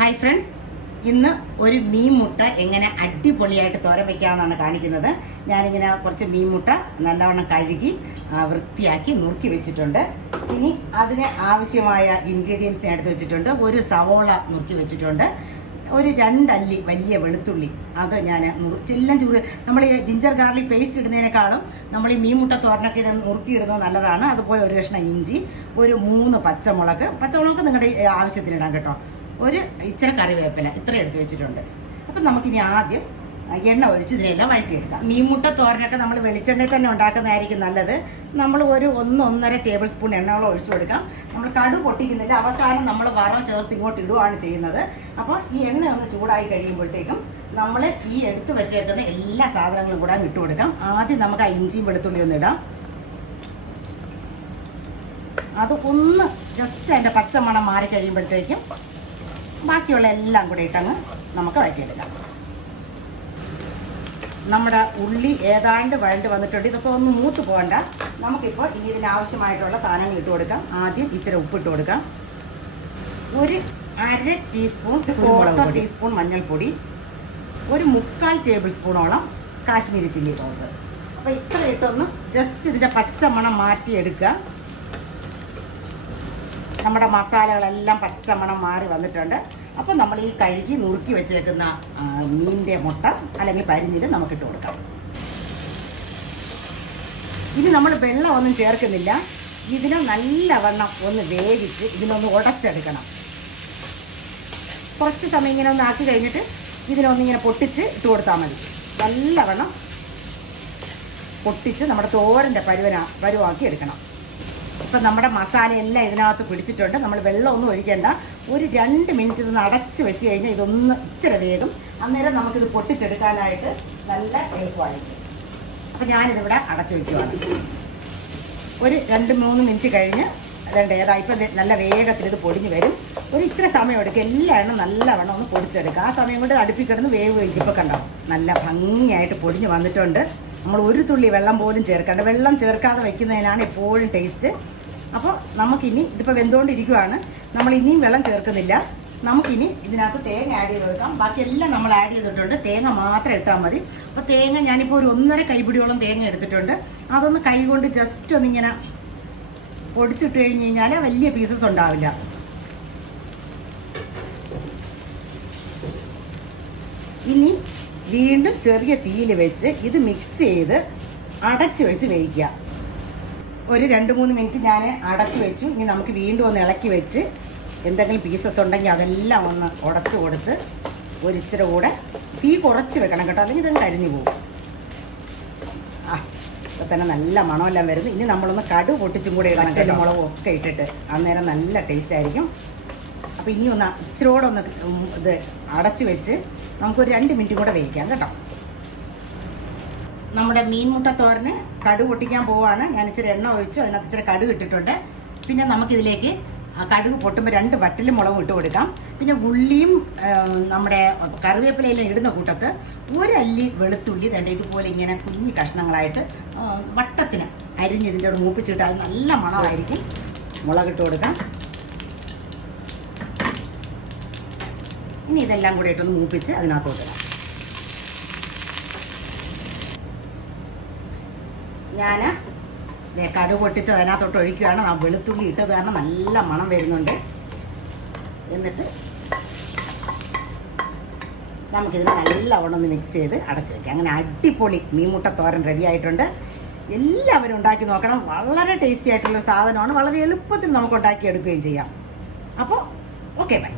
Hi friends ഇന്ന് ഒരു മീൻ മുട്ട എങ്ങനെ അടിപൊളിയായിട്ട് തോരൻ വയ്ക്കാമെന്നാണ് കാണിക്കുന്നത്. ഞാനിങ്ങനെ കുറച്ച് മീൻ മുട്ട നല്ലവണ്ണം കഴുകി വൃത്തിയാക്കി നുറുക്കി വെച്ചിട്ടുണ്ട്. ഇനി അതിന് ആവശ്യമായ ഇൻഗ്രീഡിയൻസ് ഞാൻ എടുത്ത് വെച്ചിട്ടുണ്ട്. ഒരു സവോള നുറുക്കി വെച്ചിട്ടുണ്ട്. ഒരു രണ്ടല്ലി വലിയ വെളുത്തുള്ളി അത് ഞാൻ ചെല്ലം ചൂട് നമ്മൾ ഈ ജിഞ്ചർ ഗാർലിക് പേസ്റ്റ് ഇടുന്നതിനേക്കാളും നമ്മൾ ഈ മീൻ മുട്ട തോരനൊക്കെ നുറുക്കിയിടുന്നത് നല്ലതാണ്. അതുപോലെ ഒരു കഷ്ണം ഇഞ്ചി ഒരു മൂന്ന് പച്ചമുളക്. പച്ചമുളക് നിങ്ങളുടെ ആവശ്യത്തിനിടാം കേട്ടോ. ഒരു ഇച്ചിരി കറിവേപ്പില ഇത്ര എടുത്ത് വെച്ചിട്ടുണ്ട്. അപ്പം നമുക്കിനി ആദ്യം എണ്ണ ഒഴിച്ച് ഇതിനെല്ലാം വഴറ്റിയെടുക്കാം. മീൻമുട്ട തോരനൊക്കെ നമ്മൾ വെളിച്ചെണ്ണയിൽ തന്നെ ഉണ്ടാക്കുന്നതായിരിക്കും നല്ലത്. നമ്മൾ ഒരു ഒന്ന് ഒന്നര ടേബിൾ സ്പൂൺ എണ്ണയോളം ഒഴിച്ചു കൊടുക്കാം. നമ്മൾ കടു പൊട്ടിക്കുന്നില്ല. അവസാനം നമ്മൾ വറ ചേർത്ത് ഇങ്ങോട്ട് ഇടുകയാണ് ചെയ്യുന്നത്. അപ്പോൾ ഈ എണ്ണ ഒന്ന് ചൂടായി കഴിയുമ്പോഴത്തേക്കും നമ്മൾ ഈ എടുത്ത് വെച്ചേക്കുന്ന എല്ലാ സാധനങ്ങളും കൂടെ ഇട്ട് കൊടുക്കാം. ആദ്യം നമുക്ക് ആ ഇഞ്ചിയും വെളുത്തുള്ളി ഒന്ന് ഇടാം. അത് ഒന്ന് ജസ്റ്റ് അതിന്റെ പച്ചമണം മാറി കഴിയുമ്പോഴത്തേക്കും ബാക്കിയുള്ള എല്ലാം കൂടെ ഇട്ടങ്ങ് നമുക്ക് വഴറ്റിയെടുക്കാം. നമ്മുടെ ഉള്ളി ഏതാണ്ട് വഴണ്ട് വന്നിട്ടുണ്ട്. ഇതൊക്കെ ഒന്ന് മൂത്ത് പോകണ്ട. നമുക്കിപ്പോൾ ഇനി ഇതിനാവശ്യമായിട്ടുള്ള സാധനങ്ങൾ ഇട്ട് കൊടുക്കാം. ആദ്യം ഇച്ചിരി ഉപ്പിട്ട് കൊടുക്കാം. ഒരു അര ടീസ്പൂൺ കുരുമുളക് ടീസ്പൂൺ മഞ്ഞൾപ്പൊടി. ഒരു മുക്കാൽ ടേബിൾ സ്പൂണോളം കാശ്മീരി ചില്ലി പൗഡർ. അപ്പോൾ ഇത്ര ഇട്ടൊന്ന് ജസ്റ്റ് ഇതിന്റെ പച്ചമണം മാറ്റിയെടുക്കുക. നമ്മുടെ മസാലകളെല്ലാം പച്ചമണം മാറി വന്നിട്ടുണ്ട്. അപ്പോൾ നമ്മൾ ഈ കഴുകി നുറുക്കി വെച്ചേക്കുന്ന മീനിന്റെ മുട്ട അല്ലെങ്കിൽ പരിഞ്ഞിൽ നമുക്കിട്ട് കൊടുക്കാം. ഇനി നമ്മൾ വെള്ളം ഒന്നും ചേർക്കുന്നില്ല. ഇതിനെ നല്ലവണ്ണം ഒന്ന് വേവിച്ച് ഇതിനൊന്ന് ഉടച്ചെടുക്കണം. കുറച്ച് സമയം ഇങ്ങനെ ഒന്ന് ആക്കി കഴിഞ്ഞിട്ട് ഇതിനൊന്നിങ്ങനെ പൊട്ടിച്ച് ഇട്ട് കൊടുത്താൽ മതി. നല്ലവണ്ണം പൊട്ടിച്ച് നമ്മുടെ തോരന്റെ പരുവന പരുവാക്കി എടുക്കണം. ഇപ്പം നമ്മുടെ മസാല എല്ലാം ഇതിനകത്ത് പിടിച്ചിട്ടുണ്ട്. നമ്മൾ വെള്ളമൊന്നും ഒഴിക്കേണ്ട. ഒരു രണ്ട് മിനിറ്റ് ഇതൊന്ന് അടച്ച് വെച്ച് കഴിഞ്ഞാൽ ഇതൊന്ന് ഇച്ചിരി വേഗം അന്നേരം നമുക്കിത് പൊട്ടിച്ചെടുക്കാനായിട്ട് നല്ല എളുപ്പമായിരിക്കും. അപ്പം ഞാനിതിവിടെ അടച്ചു വയ്ക്കുവാണ് ഒരു രണ്ട് മൂന്ന് മിനിറ്റ് കഴിഞ്ഞ് അതുകൊണ്ട് ഏതാ ഇപ്പം നല്ല വേഗത്തിൽ ഇത് പൊടിഞ്ഞ് വരും. ഒരു ഇച്ചിരി സമയം എടുക്കും. എല്ലാ എണ്ണം നല്ലവണ്ണം ഒന്ന് പൊടിച്ചെടുക്കുക ആ സമയം കൊണ്ട് അടുപ്പിൽ കിടന്ന് വേവ് കഴിച്ചപ്പോൾ കണ്ടോ? നല്ല ഭംഗിയായിട്ട് പൊടിഞ്ഞ് വന്നിട്ടുണ്ട്. നമ്മൾ ഒരു തുള്ളി വെള്ളം പോലും ചേർക്കേണ്ട. വെള്ളം ചേർക്കാതെ വെക്കുന്നതിനാണ് എപ്പോഴും ടേസ്റ്റ് അപ്പോൾ നമുക്കിനി ഇതിപ്പോൾ വെന്തുകൊണ്ടിരിക്കുവാണ്. നമ്മൾ ഇനിയും വെള്ളം ചേർക്കുന്നില്ല. നമുക്കിനി ഇതിനകത്ത് തേങ്ങ ആഡ് ചെയ്ത് കൊടുക്കാം ബാക്കിയെല്ലാം നമ്മൾ ആഡ് ചെയ്തിട്ടുണ്ട്. തേങ്ങ മാത്രം ഇട്ടാൽ മതി. അപ്പോൾ തേങ്ങ ഞാനിപ്പോൾ ഒരു ഒന്നര കൈപിടിയോളം തേങ്ങ എടുത്തിട്ടുണ്ട്. അതൊന്ന് കൈ കൊണ്ട് ജസ്റ്റ് ഒന്നിങ്ങനെ പൊടിച്ചിട്ട് കഴിഞ്ഞ് കഴിഞ്ഞാൽ വലിയ പീസസ് ഉണ്ടാവില്ല. ഇനി വീണ്ടും ചെറിയ തീയിൽ വെച്ച് ഇത് മിക്സ് ചെയ്ത് അടച്ചു വെച്ച് വേവിക്കുക. ഒരു രണ്ട് മൂന്ന് മിനിറ്റ് ഞാൻ അടച്ചു വെച്ചു. ഇനി നമുക്ക് വീണ്ടും ഒന്ന് ഇളക്കി വെച്ച് എന്തെങ്കിലും പീസസ് ഉണ്ടെങ്കിൽ അതെല്ലാം ഒന്ന് ഉടച്ചു കൊടുത്ത് ഒരിച്ചിരി കൂടെ തീ കുറച്ച് വെക്കണം കേട്ടോ. അല്ലെങ്കിൽ ഇതങ്ങ് കരിഞ്ഞു പോകും. ആ ഇപ്പം തന്നെ നല്ല മണമെല്ലാം വരുന്നു. ഇനി നമ്മളൊന്ന് കടു പൊട്ടിച്ചും കൂടെ ഇടണം കേട്ടോ. മുളകും ഒക്കെ ഇട്ടിട്ട് അന്നേരം നല്ല ടേസ്റ്റ് ആയിരിക്കും. അപ്പോൾ ഇനി ഒന്ന് ഇച്ചിരി കൂടെ ഒന്ന് ഇത് അടച്ചു വെച്ച് നമുക്കൊരു രണ്ട് മിനിറ്റ് കൂടെ വേവിക്കാം കേട്ടോ. നമ്മുടെ മീൻമുട്ട തോരന് കടു പൊട്ടിക്കാൻ പോവാണ്. ഞാൻ ഇച്ചിരി എണ്ണ ഒഴിച്ചു അതിനകത്ത് ഇച്ചിരി കടുക് ഇട്ടിട്ടുണ്ട്. പിന്നെ നമുക്കിതിലേക്ക് കടുക് പൊട്ടുമ്പോൾ രണ്ട് വറ്റലും മുളകും ഇട്ട് കൊടുക്കാം. പിന്നെ ഉള്ളിയും നമ്മുടെ കറിവേപ്പിലയിലും ഇടുന്ന കൂട്ടത്ത് ഒരല്ലി വെളുത്തുള്ളി തേണ്ട ഇതുപോലെ ഇങ്ങനെ കുഞ്ഞു കഷ്ണങ്ങളായിട്ട് വട്ടത്തിന് അരിഞ്ഞ് ഇതിന്റെ കൂടെ മൂപ്പിച്ചിട്ട് അത് നല്ല മണമായിരിക്കും. മുളകിട്ട് കൊടുക്കാം. ഇനി ഇതെല്ലാം കൂടെ ഇട്ടൊന്ന് മൂപ്പിച്ച് അതിനകത്തോട്ട് ഞാൻ കടു പൊട്ടിച്ച് അതിനകത്തോട്ട് ഒഴിക്കുകയാണ്. ആ വെളുത്തുള്ളി ഇട്ടത് കാരണം നല്ല മണം വരുന്നുണ്ട്. എന്നിട്ട് നമുക്കിതിന് നല്ലവണ്ണം ഒന്ന് മിക്സ് ചെയ്ത് അടച്ച് വയ്ക്കാം അങ്ങനെ അടിപൊളി മീൻമുട്ട തോരൻ റെഡി ആയിട്ടുണ്ട്. എല്ലാവരും ഉണ്ടാക്കി നോക്കണം. വളരെ ടേസ്റ്റി ആയിട്ടുള്ള സാധനമാണ്. വളരെ എളുപ്പത്തിൽ നമുക്ക് ഉണ്ടാക്കിയെടുക്കുകയും ചെയ്യാം. അപ്പോൾ ഓക്കെ ബൈ